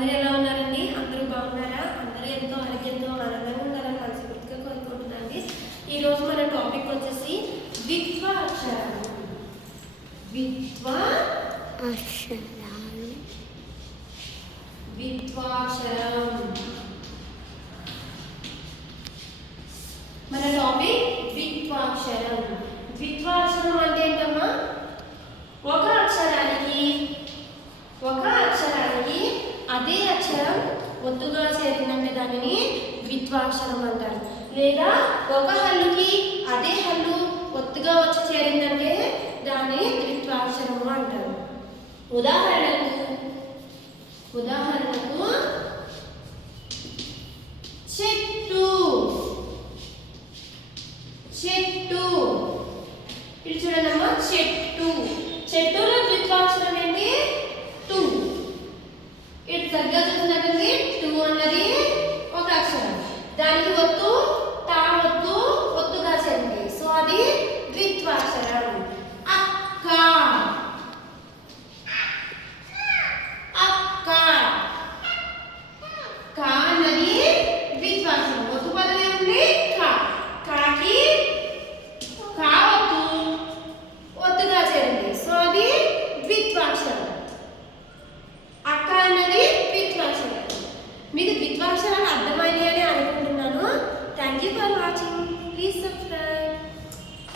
అందరూ ఎలా ఉన్నారండి? అందరూ బాగున్నారా? అందరూ ఎంతో ఆరోగ్యంతో ఆనందంగా ఉండాలని మనస్ఫూర్తిగా కోరుకుంటున్నానండి. ఈరోజు మన టాపిక్ వచ్చేసి ద్విత్వ అక్షరాలు. ద్విత్వాక్షరం. మన టాపిక్ ద్విత్వాక్షరం. ద్విత్వాక్షరం అంటే ఏంటమ్మా? ఒక అక్షరానికి అదే అక్షరం ఒత్తుగా చేరిందంటే దానిని ద్విత్వాక్షరం అంటారు. లేదా ఒక హల్లుకి అదే హల్లు ఒత్తుగా వచ్చి చేరిందంటే దాన్ని ద్విత్వాక్షరము అంటారు. ఉదాహరణకు చెట్టు. ఇది చూడండమ్మా, చెట్టులో ద్విత్వాక్షరం ఏంటి? టు. ఇటు సరిగ్గా చూసినట్టుంది, టు అన్నది ఒక అక్షరం. దానికి